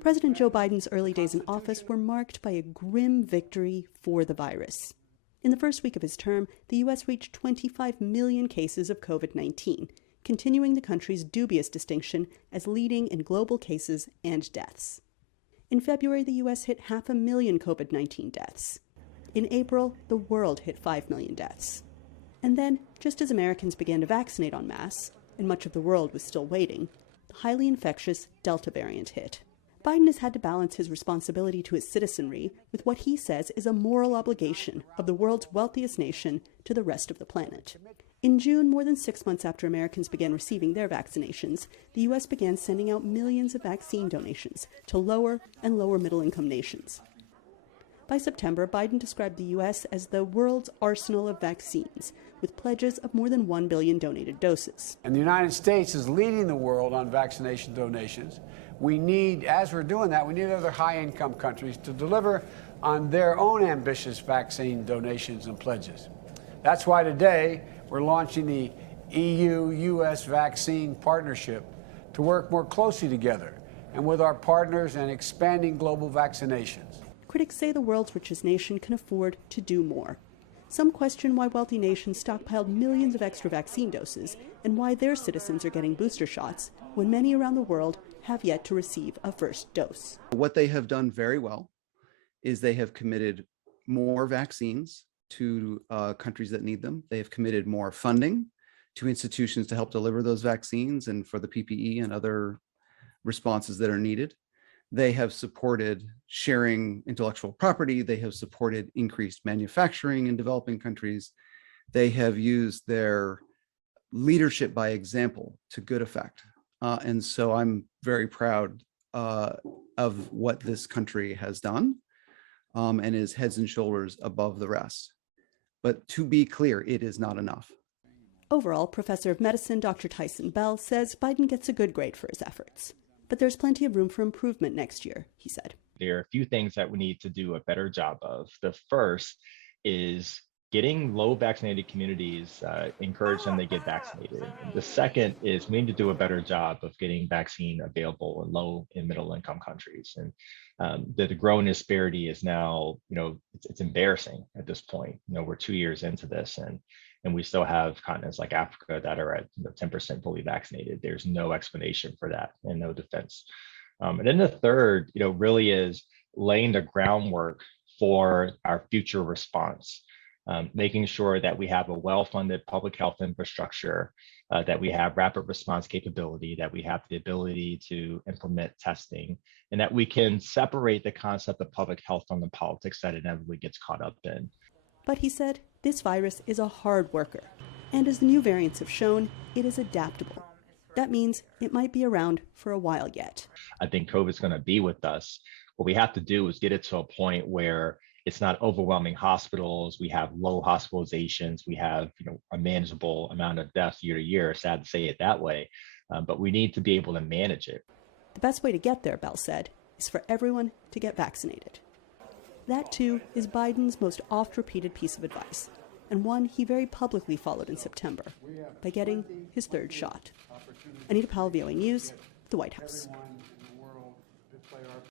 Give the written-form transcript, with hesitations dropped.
President Joe Biden's early days in office were marked by a grim victory for the virus. In the first week of his term, the U.S. reached 25 million cases of COVID-19, continuing the country's dubious distinction as leading in global cases and deaths. In February, the U.S. hit 500,000 COVID-19 deaths. In April, the world hit 5 million deaths. And then, just as Americans began to vaccinate en masse, and much of the world was still waiting, the highly infectious Delta variant hit. Biden has had to balance his responsibility to his citizenry with what he says is a moral obligation of the world's wealthiest nation to the rest of the planet. In June, more than 6 months after Americans began receiving their vaccinations, the U.S. began sending out millions of vaccine donations to lower and lower middle-income nations. By September, Biden described the U.S. as the world's arsenal of vaccines, with pledges of more than 1 billion donated doses. And the United States is leading the world on vaccination donations. We need, as we're doing that, we need other high-income countries to deliver on their own ambitious vaccine donations and pledges. That's why today we're launching the EU-U.S. Vaccine Partnership to work more closely together and with our partners in expanding global vaccinations. Critics say the world's richest nation can afford to do more. Some question why wealthy nations stockpiled millions of extra vaccine doses and why their citizens are getting booster shots when many around the world have yet to receive a first dose. What they have done very well is they have committed more vaccines to countries that need them. They have committed more funding to institutions to help deliver those vaccines and for the PPE and other responses that are needed. They have supported sharing intellectual property. They have supported increased manufacturing in developing countries. They have used their leadership by example to good effect. And so I'm very proud of what this country has done and is heads and shoulders above the rest. But to be clear, it is not enough. Overall, Professor of Medicine Dr. Tyson Bell says Biden gets a good grade for his efforts. But there's plenty of room for improvement next year, he said. There are a few things that we need to do a better job of. The first is getting low vaccinated communities, encourage them to get vaccinated. The second is we need to do a better job of getting vaccine available in low and middle income countries. And the growing disparity is now, it's embarrassing at this point. We're 2 years into this and we still have continents like Africa that are at 10% fully vaccinated. There's no explanation for that and no defense. And then the third, really is laying the groundwork for our future response, making sure that we have a well-funded public health infrastructure, that we have rapid response capability, that we have the ability to implement testing, and that we can separate the concept of public health from the politics that inevitably gets caught up in. But he said, this virus is a hard worker. And as the new variants have shown, it is adaptable. That means it might be around for a while yet. I think COVID's going to be with us. What we have to do is get it to a point where it's not overwhelming hospitals. We have low hospitalizations. We have a manageable amount of deaths year to year. Sad to say it that way, but we need to be able to manage it. The best way to get there, Bell said, is for everyone to get vaccinated. That, too, is Biden's most oft-repeated piece of advice, and one he very publicly followed in September by getting his third shot. Anita Powell, VOA News, the White House.